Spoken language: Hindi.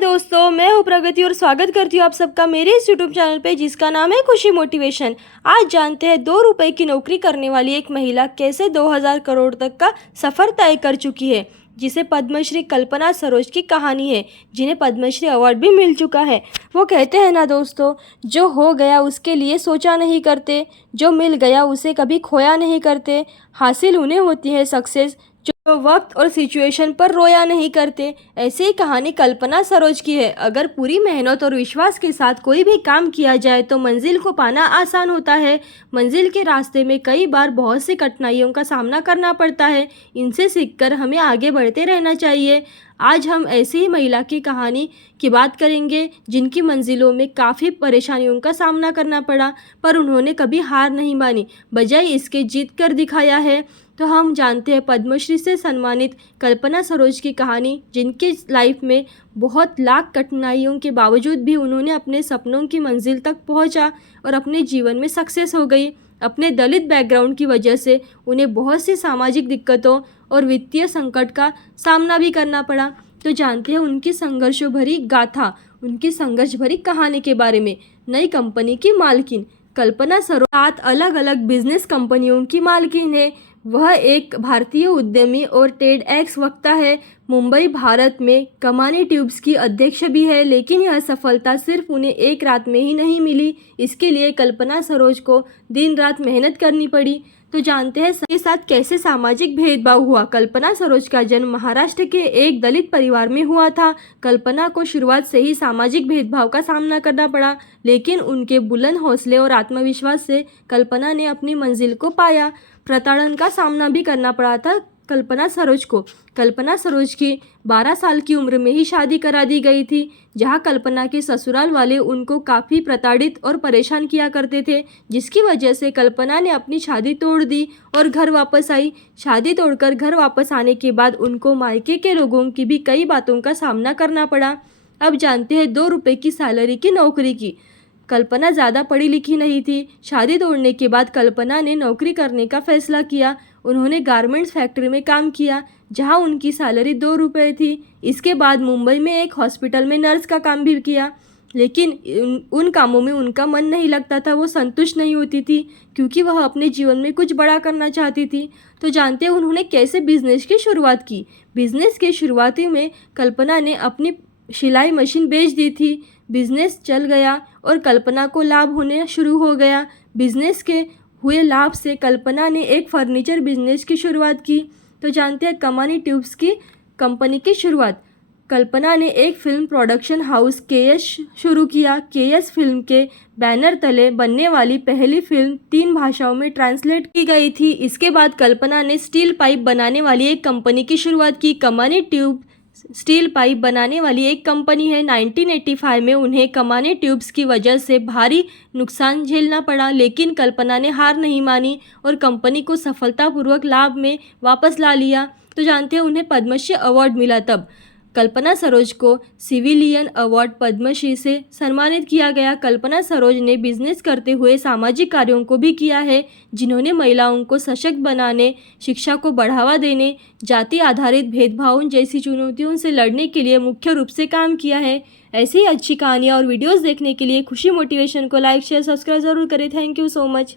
दोस्तों, मैं हूँ प्रगति और स्वागत करती हूँ आप सबका मेरे इस यूट्यूब चैनल पे जिसका नाम है खुशी मोटिवेशन। आज जानते हैं 2 रुपए की नौकरी करने वाली एक महिला कैसे 2000 करोड़ तक का सफ़र तय कर चुकी है, जिसे पद्मश्री कल्पना सरोज की कहानी है, जिन्हें पद्मश्री अवार्ड भी मिल चुका है। वो कहते हैं ना दोस्तों, जो हो गया उसके लिए सोचा नहीं करते, जो मिल गया उसे कभी खोया नहीं करते। हासिल उन्हें होती है सक्सेस जो वक्त और सिचुएशन पर रोया नहीं करते। ऐसी ही कहानी कल्पना सरोज की है। अगर पूरी मेहनत और विश्वास के साथ कोई भी काम किया जाए तो मंजिल को पाना आसान होता है। मंजिल के रास्ते में कई बार बहुत सी कठिनाइयों का सामना करना पड़ता है। इनसे सीखकर हमें आगे बढ़ते रहना चाहिए। आज हम ऐसी ही महिला की कहानी की बात करेंगे जिनकी मंजिलों में काफ़ी परेशानियों का सामना करना पड़ा, पर उन्होंने कभी हार नहीं मानी, बजाय इसके जीत कर दिखाया है। तो हम जानते हैं पद्मश्री से सम्मानित कल्पना सरोज की कहानी, जिनकी लाइफ में बहुत लाख कठिनाइयों के बावजूद भी उन्होंने अपने सपनों की मंजिल तक पहुंचा और अपने जीवन में सक्सेस हो गई। अपने दलित बैकग्राउंड की वजह से उन्हें बहुत सी सामाजिक दिक्कतों और वित्तीय संकट का सामना भी करना पड़ा। तो जानते हैं उनकी संघर्ष भरी गाथा, उनकी संघर्ष भरी कहानी के बारे में। नई कंपनी की मालकिन कल्पना सरोज 7 अलग अलग बिजनेस कंपनियों की मालकिन है। वह एक भारतीय उद्यमी और टेडएक्स वक्ता है। मुंबई भारत में कमानी ट्यूब्स की अध्यक्ष भी है। लेकिन यह सफलता सिर्फ उन्हें एक रात में ही नहीं मिली, इसके लिए कल्पना सरोज को दिन रात मेहनत करनी पड़ी। तो जानते हैं इसके साथ कैसे सामाजिक भेदभाव हुआ। कल्पना सरोज का जन्म महाराष्ट्र के एक दलित परिवार में हुआ था। कल्पना को शुरुआत से ही सामाजिक भेदभाव का सामना करना पड़ा, लेकिन उनके बुलंद हौसले और आत्मविश्वास से कल्पना ने अपनी मंजिल को पाया। प्रताड़न का सामना भी करना पड़ा था कल्पना सरोज को। कल्पना सरोज की 12 साल की उम्र में ही शादी करा दी गई थी, जहां कल्पना के ससुराल वाले उनको काफ़ी प्रताड़ित और परेशान किया करते थे, जिसकी वजह से कल्पना ने अपनी शादी तोड़ दी और घर वापस आई। शादी तोड़कर घर वापस आने के बाद उनको मायके के लोगों की भी कई बातों का सामना करना पड़ा। अब जानते हैं 2 रुपए की सैलरी की नौकरी की। कल्पना ज़्यादा पढ़ी लिखी नहीं थी। शादी तोड़ने के बाद कल्पना ने नौकरी करने का फैसला किया। उन्होंने गारमेंट्स फैक्ट्री में काम किया, जहां उनकी सैलरी 2 रुपए थी। इसके बाद मुंबई में एक हॉस्पिटल में नर्स का काम भी किया, लेकिन उन कामों में उनका मन नहीं लगता था। वो संतुष्ट नहीं होती थी, क्योंकि वह अपने जीवन में कुछ बड़ा करना चाहती थी। तो जानते हैं उन्होंने कैसे बिजनेस की शुरुआत की। बिजनेस के शुरुआती में कल्पना ने अपनी सिलाई मशीन बेच दी थी। बिजनेस चल गया और कल्पना को लाभ होने शुरू हो गया। बिजनेस के हुए लाभ से कल्पना ने एक फर्नीचर बिजनेस की शुरुआत की। तो जानते हैं कमानी ट्यूब्स की कंपनी की शुरुआत। कल्पना ने एक फिल्म प्रोडक्शन हाउस केएस शुरू किया। केएस फिल्म के बैनर तले बनने वाली पहली फिल्म 3 भाषाओं में ट्रांसलेट की गई थी। इसके बाद कल्पना ने स्टील पाइप बनाने वाली एक कंपनी की शुरुआत की। कमानी ट्यूब स्टील पाइप बनाने वाली एक कंपनी है। 1985 में उन्हें कमानी ट्यूब्स की वजह से भारी नुकसान झेलना पड़ा, लेकिन कल्पना ने हार नहीं मानी और कंपनी को सफलतापूर्वक लाभ में वापस ला लिया। तो जानते हैं उन्हें पद्मश्री अवार्ड मिला। तब कल्पना सरोज को सिविलियन अवार्ड पद्मश्री से सम्मानित किया गया। कल्पना सरोज ने बिजनेस करते हुए सामाजिक कार्यों को भी किया है, जिन्होंने महिलाओं को सशक्त बनाने, शिक्षा को बढ़ावा देने, जाति आधारित भेदभावों जैसी चुनौतियों से लड़ने के लिए मुख्य रूप से काम किया है। ऐसी ही अच्छी कहानियाँ और वीडियोज़ देखने के लिए खुशी मोटिवेशन को लाइक शेयर सब्सक्राइब ज़रूर करें। Thank you so much.